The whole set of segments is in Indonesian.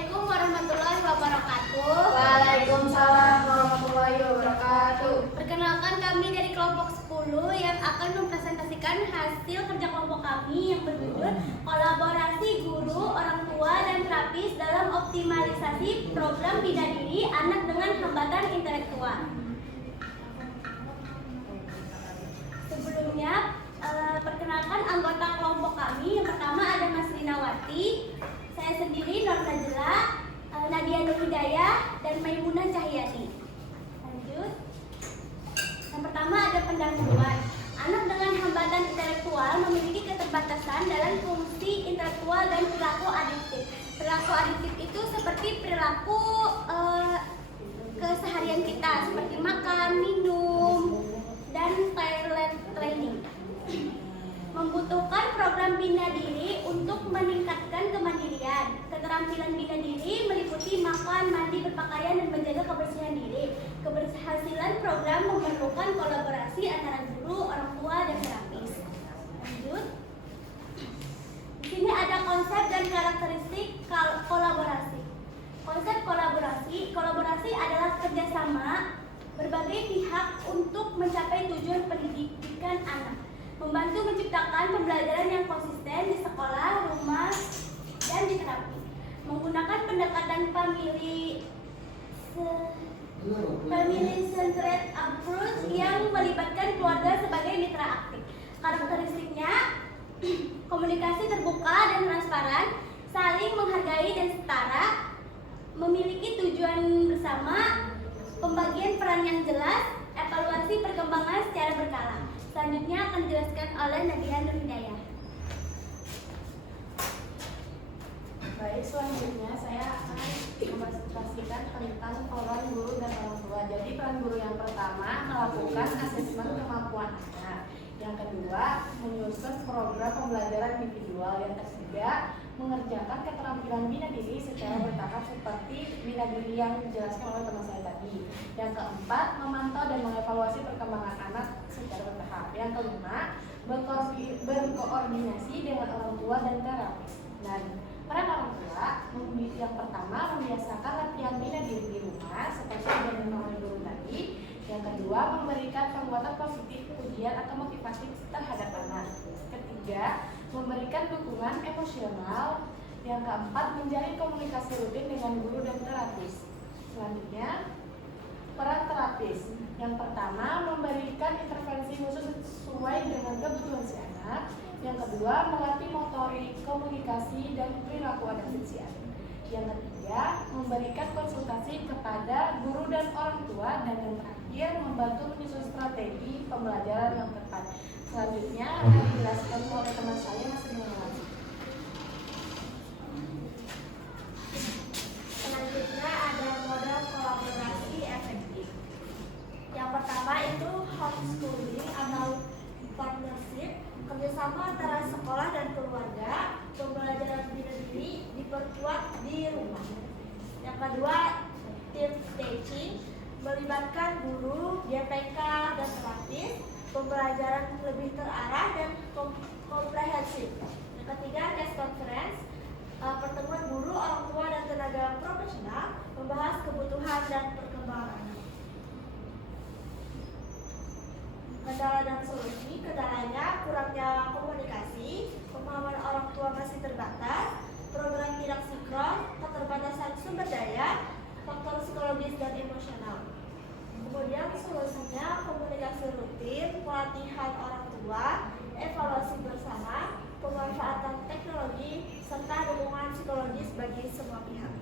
Assalamualaikum warahmatullahi wabarakatuh. Waalaikumsalam warahmatullahi wabarakatuh. Perkenalkan, kami dari kelompok 10 yang akan mempresentasikan hasil kerja kelompok kami yang berjudul Kolaborasi Guru, Orang Tua, dan Terapis dalam Optimalisasi Program Bina Diri Anak dengan Hambatan Intelektual. Sebelumnya, perkenalkan anggota kelompok kami. Yang pertama ada Mas Rinawati, saya sendiri Nur Najla, Nadia Nur Hidayah, dan Maimunah Cahyati. Lanjut. Yang pertama ada pendahuluan. Anak dengan hambatan intelektual memiliki keterbatasan dalam fungsi intelektual dan perilaku adiktif. Perilaku adiktif itu seperti perilaku keseharian kita, seperti makan, minum, dan toilet training. Membutuhkan program bina diri untuk meningkatkan kemandirian. Keterampilan bina diri meliputi makan, mandi, berpakaian, dan menjaga kebersihan diri. Keberhasilan program memerlukan kolaborasi antara guru, orang tua, dan terapis. Lanjut. Di sini ada konsep dan karakteristik kolaborasi. Konsep kolaborasi adalah kerjasama berbagai pihak untuk mencapai tujuan pendidikan anak. Membantu menciptakan pembelajaran yang konsisten di sekolah, rumah, dan di terapi. Menggunakan pendekatan family-centered approach yang melibatkan keluarga sebagai mitra aktif. Karakteristiknya, komunikasi terbuka dan transparan, saling menghargai dan setara, memiliki tujuan bersama, pembagian peran yang jelas, evaluasi perkembangan secara berkala. Selanjutnya akan dijelaskan oleh Nadia Nur Hidayah. Baik, selanjutnya saya akan mempresentasikan tentang peran guru dan orang tua. Jadi peran guru yang pertama melakukan asesmen kemampuan anak. Yang kedua, menyusun program pembelajaran individual. Yang ketiga, mengerjakan keterampilan bina diri secara bertahap seperti bina diri yang dijelaskan oleh teman saya tadi. Yang keempat, memantau dan mengevaluasi perkembangan anak secara bertahap. Yang kelima, berkoordinasi dengan orang tua dan terapis. Dan peran orang tua, yang pertama, membiasakan latihan bina diri di rumah seperti yang dilakukan guru tadi. Yang kedua, memberikan penguatan positif, pujian atau motivasi terhadap anak. Ketiga, memberikan dukungan emosional. Yang keempat, menjalin komunikasi rutin dengan guru dan terapis. Selanjutnya, peran terapis. Yang pertama, memberikan intervensi khusus sesuai dengan kebutuhan si anak. Yang kedua, melatih motorik, komunikasi, dan perilaku adaptif si anak. Yang ketiga, memberikan konsultasi kepada guru dan orang tua. Dan yang terakhir, membantu menyusun strategi pembelajaran yang tepat. Selanjutnya akan dijelaskan oleh teman saya Mas Rinawati. Selanjutnya ada model kolaborasi efektif. Yang pertama itu homeschooling atau partnership, kerjasama antara sekolah dan keluarga. Pembelajaran bina diri diperkuat di rumah. Yang kedua, team teaching, melibatkan guru, GPK, dan terapis. Pembelajaran lebih terarah dan komprehensif. Yang ketiga, case conference, pertemuan guru, orang tua, dan tenaga profesional membahas kebutuhan dan perkembangan anak. Kendala dan solusi. Kendalanya kurangnya komunikasi, pemahaman orang tua masih terbatas, program tidak sinkron, keterbatasan sumber daya, faktor psikologis dan emosional. Kemudian solusinya komunikasi rutin, pelatihan orang tua, evaluasi bersama, pemanfaatan teknologi, serta dukungan psikologis bagi semua pihak.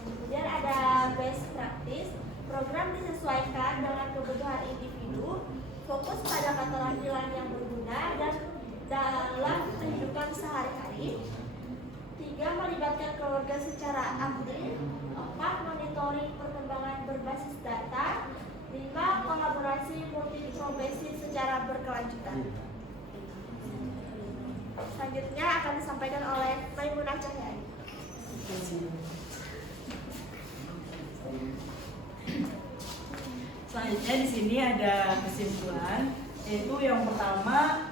Kemudian ada best practice, program disesuaikan dengan kebutuhan individu, fokus pada keterampilan yang berguna dan dalam kehidupan sehari-hari. 3. Melibatkan keluarga secara aktif. 4. Monitoring perkembangan berbasis data. 5. Kolaborasi multiprofesi secara berkelanjutan. Selanjutnya akan disampaikan oleh Maimunah Cahyati. Selanjutnya di sini ada kesimpulan, yaitu yang pertama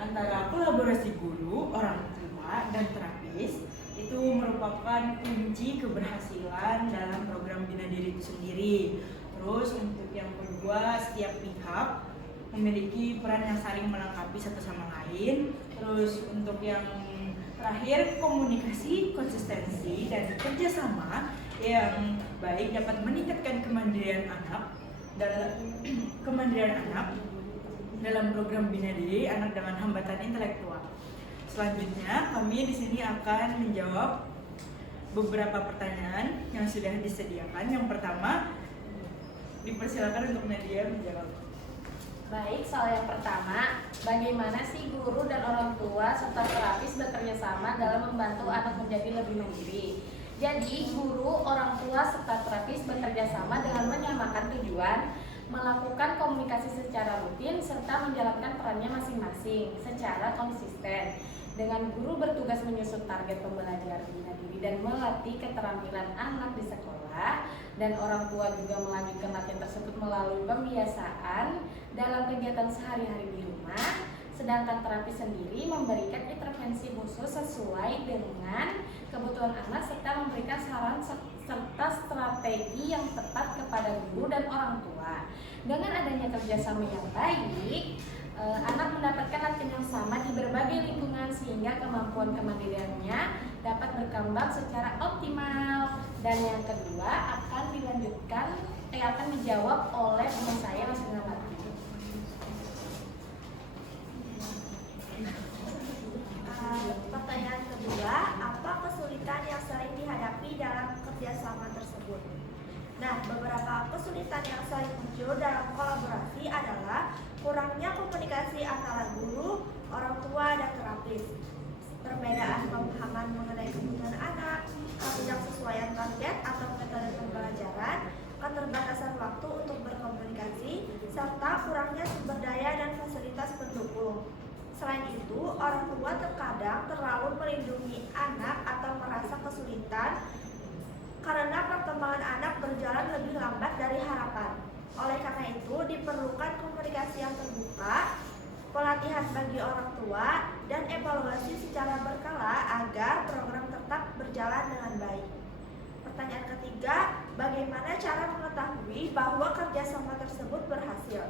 antara kolaborasi guru, orang tua, dan terapis itu merupakan kunci keberhasilan dalam program Bina Diri itu sendiri. Terus untuk yang kedua, setiap pihak memiliki peran yang saling melengkapi satu sama lain. Terus untuk yang terakhir, komunikasi, konsistensi, dan kerjasama yang baik dapat meningkatkan kemandirian anak dalam program Bina Diri Anak dengan Hambatan Intelektual. Selanjutnya, kami di sini akan menjawab beberapa pertanyaan yang sudah disediakan. Yang pertama, dipersilakan untuk Nadia menjawab. Baik, soal yang pertama, bagaimana sih guru dan orang tua serta terapis bekerja sama dalam membantu anak menjadi lebih mandiri? Jadi, guru, orang tua serta terapis bekerja sama dengan menyamakan tujuan, melakukan komunikasi secara rutin serta menjalankan perannya masing-masing secara konsisten. Dengan guru bertugas menyusun target pembelajaran Bina Diri dan melatih keterampilan anak di sekolah, dan orang tua juga melanjutkan latihan tersebut melalui pembiasaan dalam kegiatan sehari-hari di rumah, sedangkan terapis sendiri memberikan intervensi khusus sesuai dengan kebutuhan anak serta memberikan saran serta strategi yang tepat kepada guru dan orang tua. Dengan adanya kerjasama yang baik, anak mendapatkan latihan yang sama di berbagai lingkungan sehingga kemampuan kemandiriannya dapat berkembang secara optimal. Dan yang kedua akan dijawab oleh teman saya Mas Gunawati. Pertanyaan kedua, apa kesulitan yang sering dihadapi dalam kerjasama tersebut? Nah, beberapa kesulitan yang sering muncul dalam kolaborasi adalah kurangnya komunikasi antara guru, orang tua, dan terapis, perbedaan pemahaman mengenai kebutuhan anak, ketidaksesuaian target atau metode pembelajaran, keterbatasan waktu untuk berkomunikasi, serta kurangnya sumber daya dan fasilitas pendukung. Selain itu, orang tua terkadang terlalu melindungi anak atau merasa kesulitan karena perkembangan anak berjalan lebih lambat dari harapan. Oleh karena itu, diperlukan komunikasi yang terbuka, pelatihan bagi orang tua, dan evaluasi secara berkala agar program tetap berjalan dengan baik. Pertanyaan ketiga, bagaimana cara mengetahui bahwa kerjasama tersebut berhasil?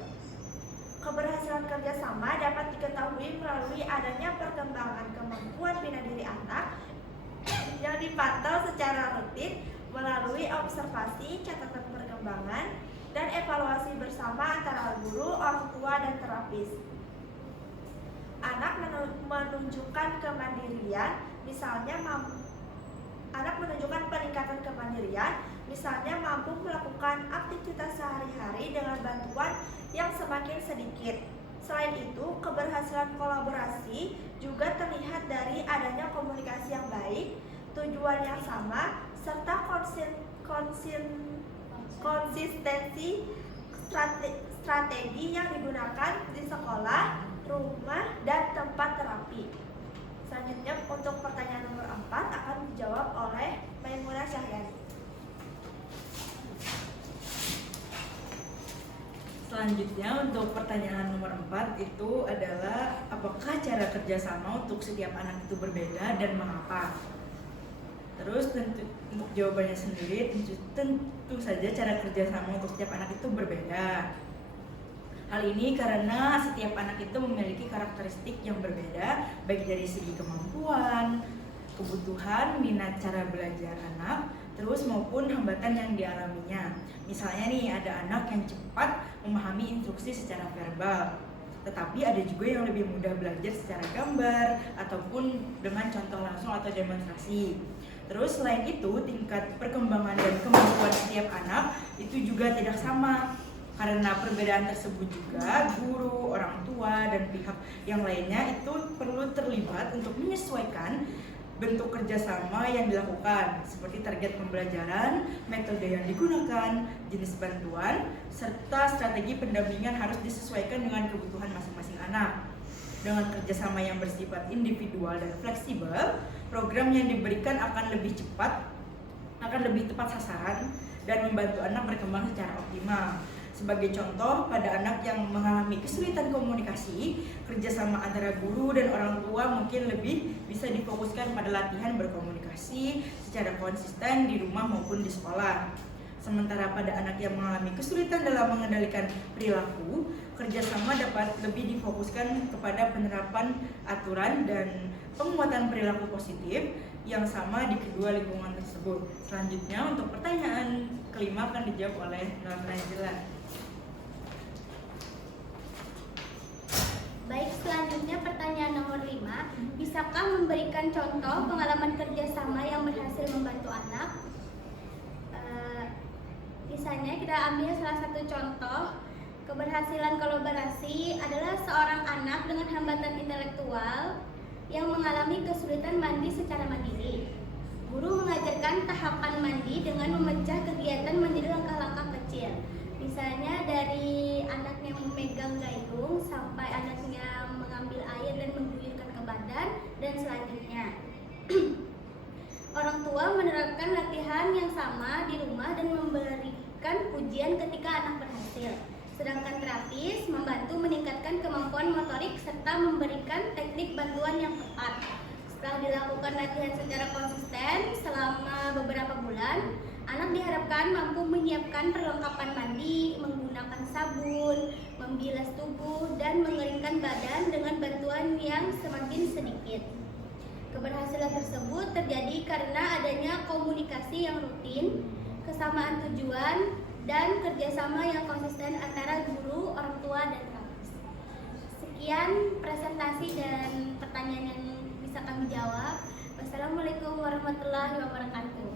Keberhasilan kerjasama dapat diketahui melalui adanya perkembangan kemampuan bina diri anak yang dipantau secara rutin melalui observasi, catatan perkembangan, dan evaluasi bersama antara guru, orang tua, dan terapis. Anak menunjukkan kemandirian, anak menunjukkan peningkatan kemandirian, misalnya mampu melakukan aktivitas sehari-hari dengan bantuan yang semakin sedikit. Selain itu, keberhasilan kolaborasi juga terlihat dari adanya komunikasi yang baik, tujuan yang sama, serta konsistensi strategi yang digunakan di sekolah, rumah, dan tempat terapi. Selanjutnya, untuk pertanyaan nomor 4 akan dijawab oleh Maimunah Syahriyani. Selanjutnya untuk pertanyaan nomor 4 itu adalah apakah cara kerjasama untuk setiap anak itu berbeda dan mengapa? Terus untuk jawabannya sendiri tentu saja cara kerjasama untuk setiap anak itu berbeda. Hal ini karena setiap anak itu memiliki karakteristik yang berbeda, baik dari segi kemampuan, kebutuhan, minat cara belajar anak, terus maupun hambatan yang dialaminya. Misalnya nih, ada anak yang cepat memahami instruksi secara verbal, tetapi ada juga yang lebih mudah belajar secara gambar ataupun dengan contoh langsung atau demonstrasi. Terus selain itu, tingkat perkembangan dan kemampuan setiap anak itu juga tidak sama. Karena perbedaan tersebut juga guru, orang tua, dan pihak yang lainnya itu perlu terlibat untuk menyesuaikan bentuk kerjasama yang dilakukan, seperti target pembelajaran, metode yang digunakan, jenis bantuan, serta strategi pendampingan harus disesuaikan dengan kebutuhan masing-masing anak. Dengan kerjasama yang bersifat individual dan fleksibel, program yang diberikan akan lebih cepat, akan lebih tepat sasaran, dan membantu anak berkembang secara optimal. Sebagai contoh, pada anak yang mengalami kesulitan komunikasi, kerjasama antara guru dan orang tua mungkin lebih bisa difokuskan pada latihan berkomunikasi secara konsisten di rumah maupun di sekolah. Sementara pada anak yang mengalami kesulitan dalam mengendalikan perilaku, kerjasama dapat lebih difokuskan kepada penerapan aturan dan penguatan perilaku positif yang sama di kedua lingkungan tersebut. Selanjutnya untuk pertanyaan kelima akan dijawab oleh Najla. Baik, selanjutnya pertanyaan nomor 5. Bisakah memberikan contoh pengalaman kerjasama yang berhasil membantu anak? Misalnya kita ambil salah satu contoh keberhasilan kolaborasi adalah seorang anak dengan hambatan intelektual yang mengalami kesulitan mandi secara mandiri. Guru mengajarkan tahapan mandi dengan memecah kegiatan menjadi langkah-langkah kecil. Misalnya dari anaknya memegang gayung sampai anaknya mengambil air dan mengguyurkan ke badan dan selanjutnya. Orang tua menerapkan latihan yang sama di rumah dan memberikan pujian ketika anak berhasil. Sedangkan terapis membantu meningkatkan kemampuan motorik serta memberikan teknik bantuan yang tepat. Setelah dilakukan latihan secara konsisten selama beberapa bulan, anak diharapkan mampu menyiapkan perlengkapan mandi, menggunakan sabun, membilas tubuh, dan mengeringkan badan dengan bantuan yang semakin sedikit. Keberhasilan tersebut terjadi karena adanya komunikasi yang rutin, kesamaan tujuan, dan kerjasama yang konsisten antara guru, orang tua, dan terapis. Sekian presentasi dan pertanyaan yang bisa kami jawab. Wassalamualaikum warahmatullahi wabarakatuh.